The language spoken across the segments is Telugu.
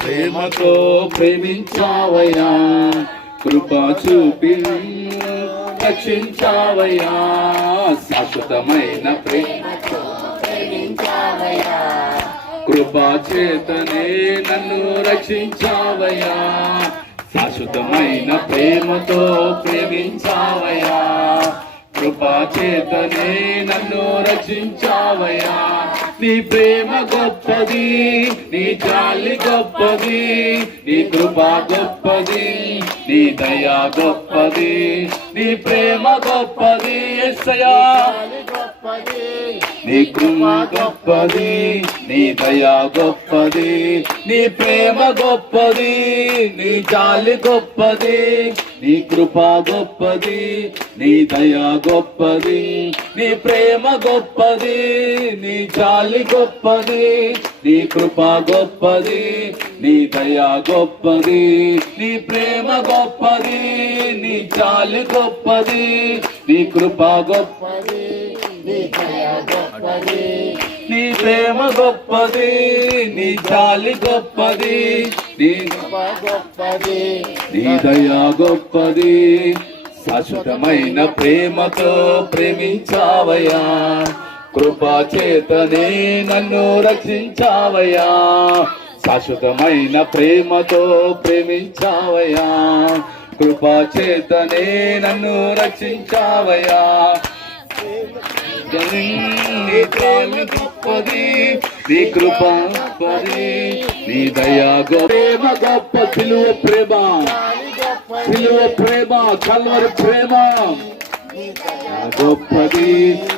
ప్రేమతో ప్రేమించావయ్యా, కృపా చూపి రక్షించావయ్యా, శాశ్వతమైన ప్రేమతో ప్రేమించావయ్యా, కృపా చేతనే నన్ను రక్షించావయ్యా, శాశ్వతమైన ప్రేమతో ప్రేమించావయ్యా, కృపా చేతనే నన్ను రక్షించావయ్యా. నీ ప్రేమ గొప్పది, నీ జాలి గొప్పది, నీ కృప గొప్పది, నీ దయా గొప్పది, నీ ప్రేమ గొప్పది యేసయ్యా, నీ కృప గొప్పది, నీ దయా గొప్పది, నీ ప్రేమ గొప్పది, నీ జాలి గొప్పది, నీ కృప గొప్పది, నీ దయా గొప్పది, నీ ప్రేమ గొప్పది, నీ జాలి గొప్పది, నీ కృప గొప్పది, నీ దయా గొప్పది, నీ ప్రేమ గొప్పది, నీ జాలి గొప్పది, నీ కృప గొప్పది, నీ దయా గొప్పది, నీ ప్రేమ గొప్పది, నీ జాలి గొప్పది, నీ కృప గొప్పది, నీ దయా గొప్పది, శాశ్వతమైన ప్రేమతో ప్రేమించావయ్యా, కృపా చేతనే నన్ను రక్షించావయ్యా, శాశ్వతమైన ప్రేమతో ప్రేమించావయ్యా, కృపా చేతనే నన్ను రక్షించావయ్యా. నీ ప్రేమ గొప్పది, నీ కృప గొప్పది, నీ దయా ప్రేమ గొప్ప, సిలువ ప్రేమ, సిలువ ప్రేమ, కల్వరి ప్రేమ గొప్పది,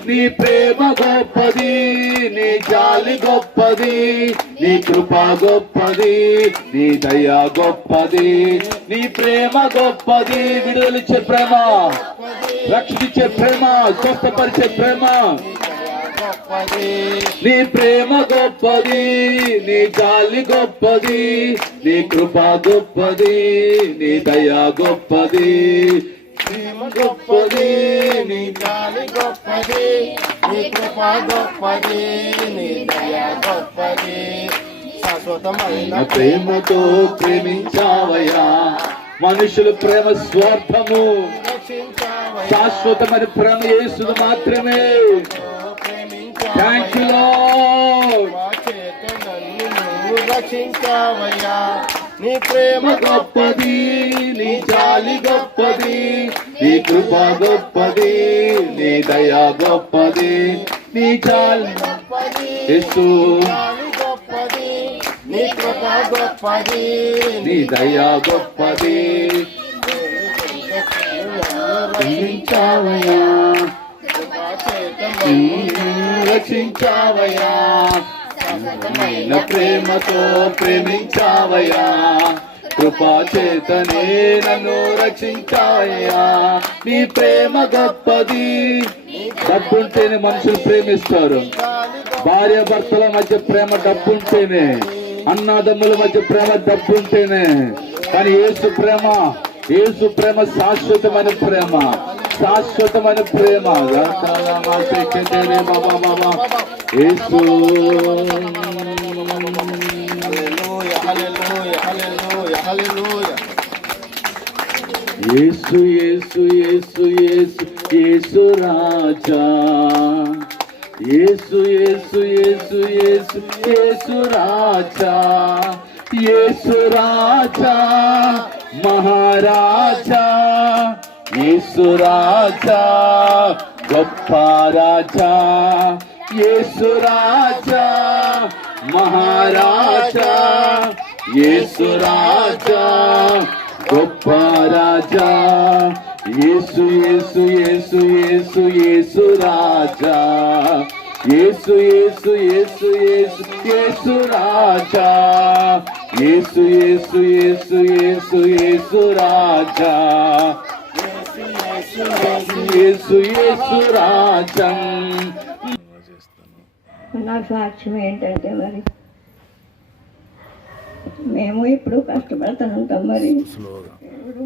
నీ ప్రేమ గొప్పది, నీ జాలి గొప్పది, నీ కృప గొప్పది, నీ దయా గొప్పది, నీ ప్రేమ గొప్పది, విడుదలిచ్చే ప్రేమ, రక్షించే ప్రేమ, స్వస్థపరిచే ప్రేమ, నీ ప్రేమ గొప్పది, నీ జాలి గొప్పది, నీ కృప గొప్పది, నీ దయా గొప్పది, ప్రేమ గొప్పది, నీ జాలి గొప్పది, నీ కృప గొప్పది, నీ దయా గొప్పది, శాశ్వతమైన ప్రేమతో ప్రేమించావయ్యా. మనుషుల ప్రేమ స్వార్థము, శాశ్వతమైన ప్రేమ యేసుది మాత్రమే. Thank you lord. రక్షించావయ్యా, నీ ప్రేమ గొప్పది, నీ జాలి గొప్పది, నీ కృప గొప్పది, నీ దయా గొప్పది, నీ జాలి యేసు గొప్పది, నీ కృప గొప్పది, నీ దయా గొప్పది, రక్షించావయ్యా, రక్షించావయ్యా, ప్రేమతో ప్రేమించావయ్యా, కృపా చేతనే నన్ను రక్షించావయ్యా. నీ ప్రేమ గొప్పది. డబ్బుంటేనే మనుషులు ప్రేమిస్తారు. భార్య భర్తల మధ్య ప్రేమ డబ్బుంటేనే, అన్నదమ్ముల మధ్య ప్రేమ డబ్బుంటేనే. కానీ యేసు ప్రేమ, యేసు ప్రేమ శాశ్వతమైన ప్రేమ, శాశ్వతమైన ప్రేమ. యేసు యేసు యేసు యేసు యేసు యేసు రాజా, యేసు యేసు యేసు యేసు యేసు రాజా, యేసు రాజా మహారాజా, యేసు రాజా గొప్ప రాజా, యేసు రాజా మహారాజా, యేసు రాజా గొప్ప రాజా, యేసు యేసు యేసు యేసు యేసు రాజా, యేసు యేసు యేసు యేసు యేసు రాజా, యేసు యేసు యేసు యేసు యేసు రాజా, యేసు యేసు రాజా. నా సాక్ష్యం ఏంటంటే, మరి మేము ఇప్పుడు కష్టపడుతుంటాం. మరి ఇప్పుడు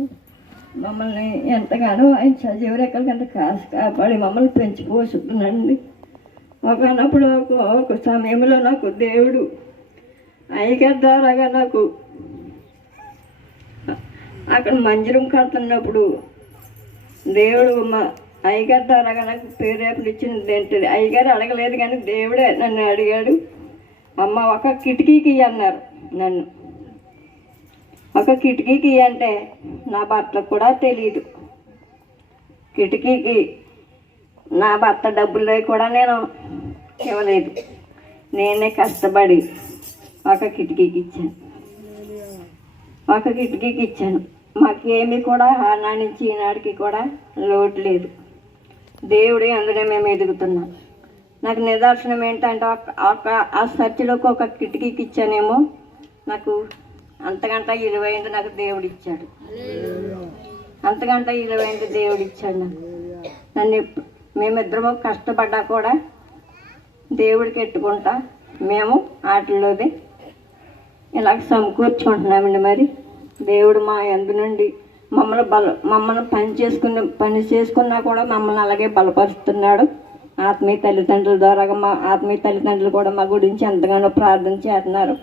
మమ్మల్ని ఎంతగానో ఆయన సజీవ రెక్కల కింద కాపాడి మమ్మల్ని పెంచి పోషిస్తున్నాడండి. ఒక సమయంలో నాకు దేవుడు అయ్యగారి ద్వారాగా నాకు అక్కడ మందిరం కడుతున్నప్పుడు దేవుడు మా అయ్యగారి ద్వారాగా నాకు ప్రేరేపణ ఇచ్చింది ఏంటిది. అయ్యగారు అడగలేదు కానీ దేవుడే నన్ను అడిగాడు. అమ్మ ఒక కిటికీకి అన్నారు నన్ను. ఒక కిటికీకి అంటే నా భర్తకు కూడా తెలియదు. కిటికీకి నా భర్త డబ్బులు కూడా నేను ఇవ్వలేదు. నేనే కష్టపడి ఒక కిటికీకి ఇచ్చాను. ఒక కిటికీకి ఇచ్చాను. మాకేమీ కూడా ఆనా నుంచి ఈనాడికి కూడా లోటు లేదు. దేవుడే అందులో మేము ఎదుగుతున్నాం. నాకు నిదర్శనం ఏంటంటే ఆ చర్చిలోకి ఒక కిటికీకి ఇచ్చానేమో నాకు అంతకంటే విలువైంది నాకు దేవుడు ఇచ్చాడు. అంతకంటే విలువైంది దేవుడు ఇచ్చాడు నాకు. నన్ను మేమిద్దరము కష్టపడ్డా కూడా దేవుడికి ఎట్టుకుంటా మేము వాటిల్లోది ఇలాగ సమకూర్చుకుంటున్నామండి. మరి దేవుడు మా యందు నుండి మమ్మల్ని పని చేసుకున్నా కూడా మమ్మల్ని అలాగే బలపరుస్తున్నాడు. ఆత్మీయ తల్లిదండ్రుల ద్వారా మా ఆత్మీయ తల్లిదండ్రులు కూడా మా గురించి ఎంతగానో ప్రార్థన చేస్తున్నారు.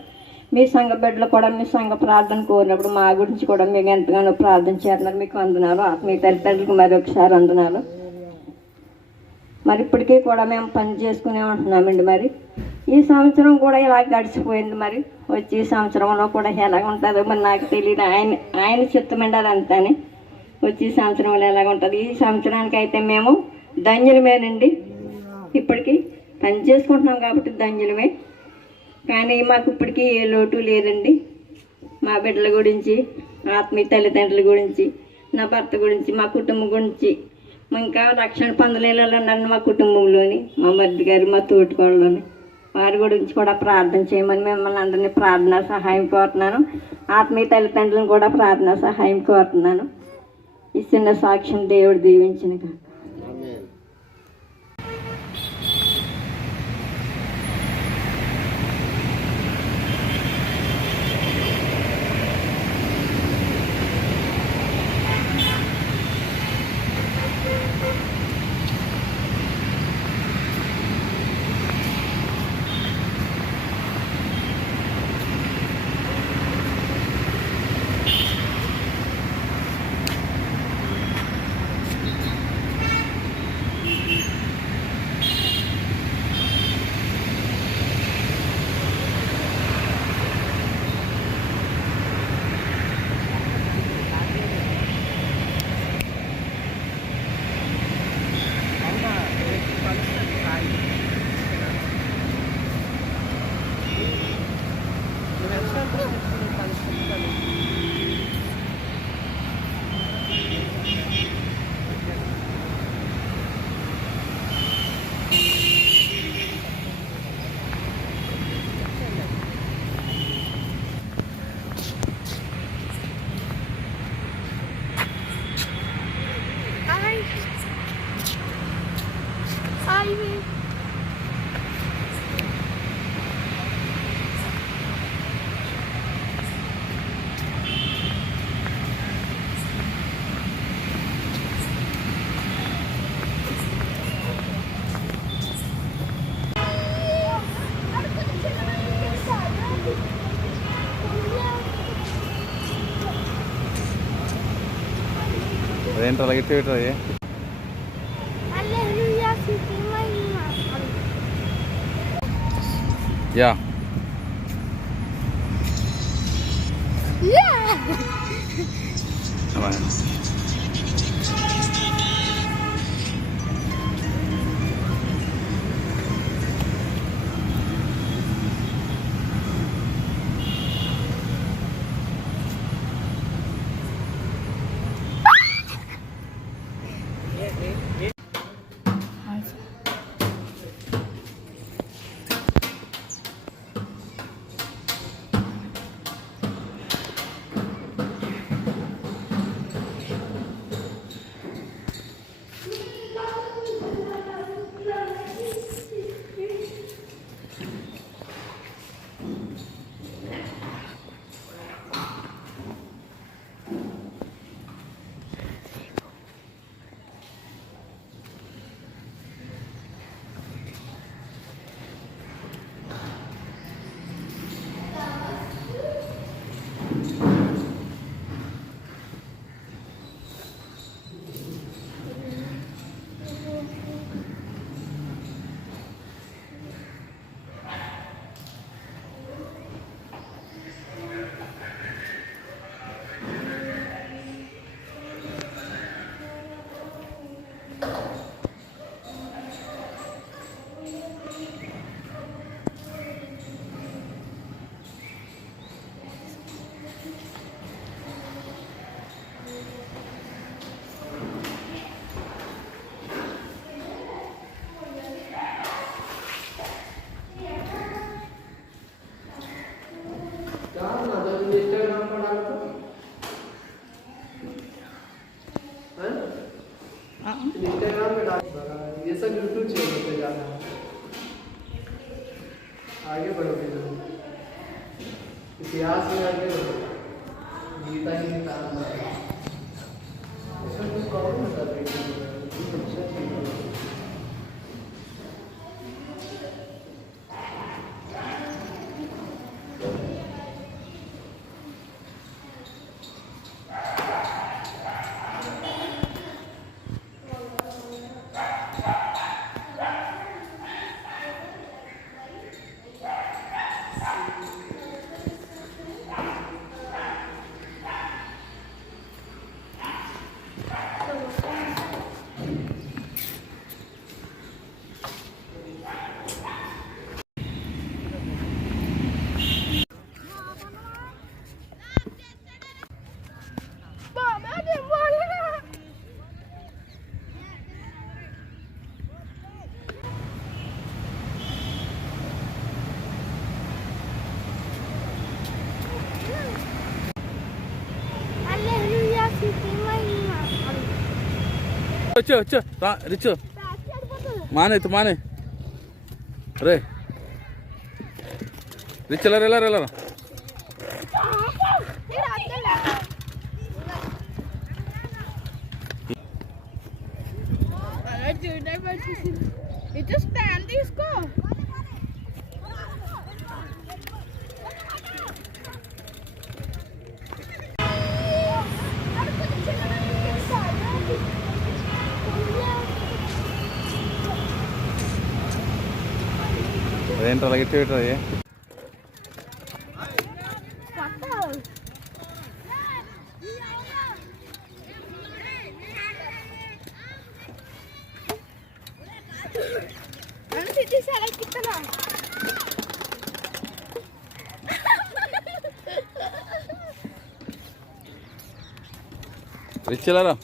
మీ సంఘ బిడ్డలు కూడా మీ సంఘ ప్రార్థన కోరినప్పుడు మా గురించి కూడా మీకు ఎంతగానో ప్రార్థన చేస్తున్నారు. మీకు వందనాలు. ఆత్మీయ తల్లిదండ్రులకు మరి ఒకసారి వందనాలు. మరి ఇప్పటికీ కూడా మేము పని చేసుకునే ఉంటున్నామండి. మరి ఈ సంవత్సరం కూడా ఇలా గడిచిపోయింది. మరి వచ్చే సంవత్సరంలో కూడా ఎలాగ ఉంటుందో మరి నాకు తెలియదు. ఆయన చిత్తమండి అదంతాని. వచ్చే సంవత్సరంలో ఎలాగ ఉంటుంది. ఈ సంవత్సరానికి అయితే మేము ధన్యులమేనండి. ఇప్పటికీ పని చేసుకుంటున్నాం కాబట్టి ధన్యులమే. కానీ మాకు ఇప్పటికీ ఏ లోటు లేదండి. మా బిడ్డల గురించి, ఆత్మీయ తల్లిదండ్రుల గురించి, నా భర్త గురించి, మా కుటుంబం గురించి ఇంకా రక్షణ పొందలేని నన్ను మా కుటుంబంలోని మా మరిది గారు, మా తోటికోళ్ళని వారి గురించి కూడా ప్రార్థన చేయమని మిమ్మల్ని అందరినీ ప్రార్థన సహాయం కోరుతున్నాను. ఆత్మీయ తల్లిదండ్రులను కూడా ప్రార్థన సహాయం కోరుతున్నాను. ఈ చిన్న సాక్ష్యం దేవుడు దీవించిన కాక. అదేంటో అలాగే పెట్టు. యా इतिहास में आगे गीता ही निकालना है इसमें कुछ प्रॉब्लम है सर వచ్చో రిచు మానే మానే రే రిచ్ వెళ్ళరా itu stand తీసుకో అదేంటి అలాగే పెట్టరా రిచ్ వెళ్ళరా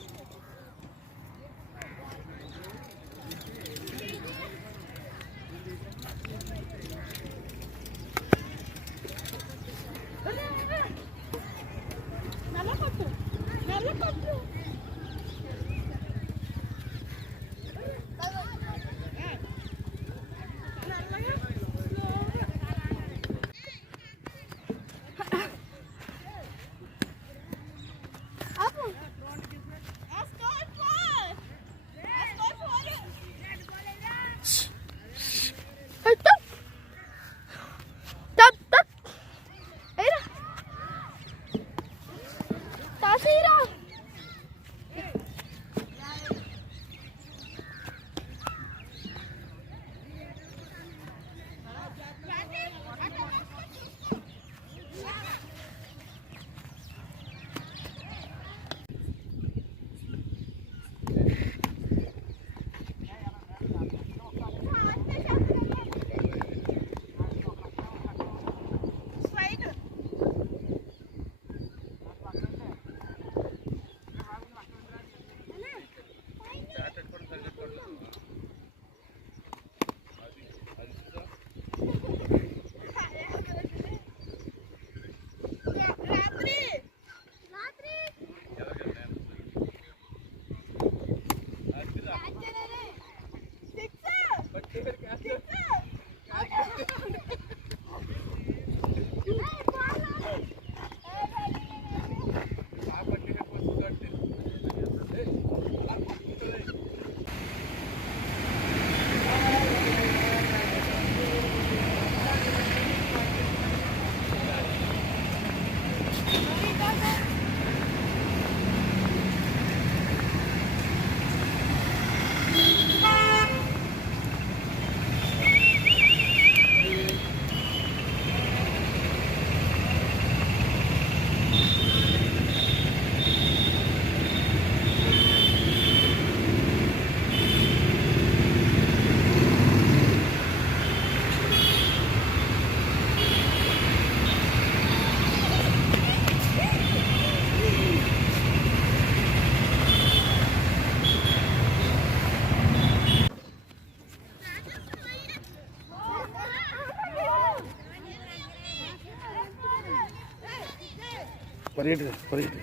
పరిగెట్టు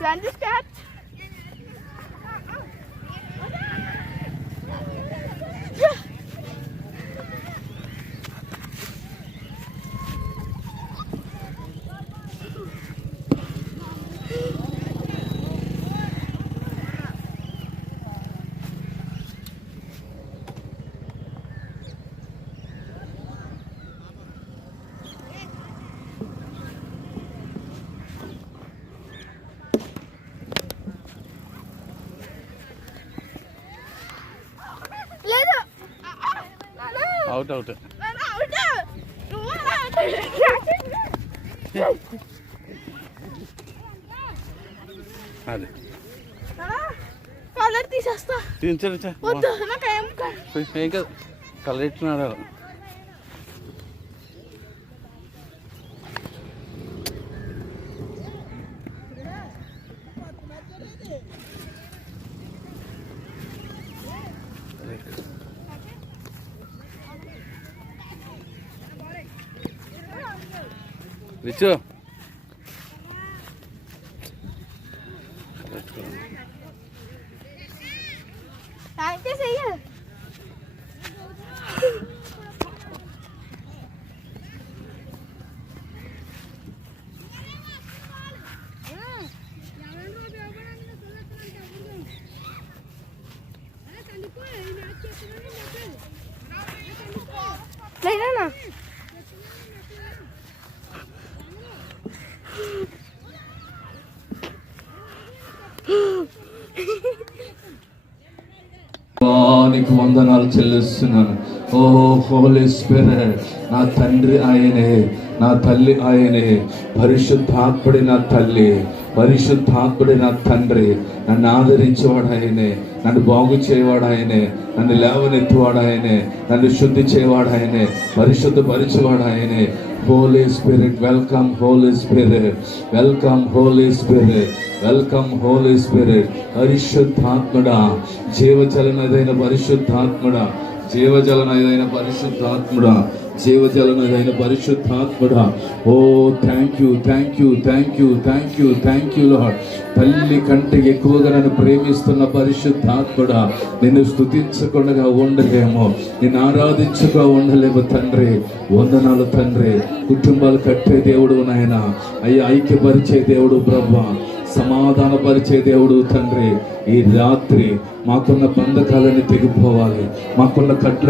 Run the steps. Out out అదే కలర్ తీసేస్తా తీయించా వద్దు నాకేం ఏం కాదు కలర్ ఇచ్చినాడు రిచు అయితే చెయ్యి లేనా నీకు వందనాలు చెల్లిస్తున్నాను. ఓ హోలీ స్పిరిట్, నా తండ్రి ఆయనే, నా తల్లి ఆయనే, పరిశుద్ధాత్ముడి నా తల్లి, పరిశుద్ధాత్ముడి నా తండ్రి. నన్ను ఆదరించేవాడు ఆయనే, నన్ను బాగు చేయవాడు ఆయనే, నన్ను లేవనెత్తువాడు ఆయనే, నన్ను శుద్ధి చేయవాడు ఆయనే, పరిశుద్ధపరిచేవాడు ఆయనే. Holy Spirit, welcome Holy Spirit, welcome Holy Spirit, welcome Holy Spirit. పరిశుద్ధాత్ముడా, జీవజలనదైన పరిశుద్ధాత్ముడా, జీవజలనదైన పరిశుద్ధాత్ముడా, జీవజలనదైన పరిశుద్ధాత్ముడా. Oh thank you, thank you, thank you, thank you, thank you Lord. తల్లి కంటే ఎక్కువగా నన్ను ప్రేమిస్తున్న పరిశుద్ధాత్ముడా, నిన్ను స్తుతించకుండా ఉండలేమో, నిన్ను ఆరాధించగా ఉండలేము తండ్రి. వందనాలు తండ్రి. కుటుంబాలు కట్టే దేవుడు నాయన, అయ్యా ఐక్యపరిచే దేవుడు బ్రహ్మ, సమాధానపరిచే దేవుడు తండ్రి. ఈ రాత్రి మాకున్న బంధకాలని తెగిపోవాలి, మాకున్న కట్ల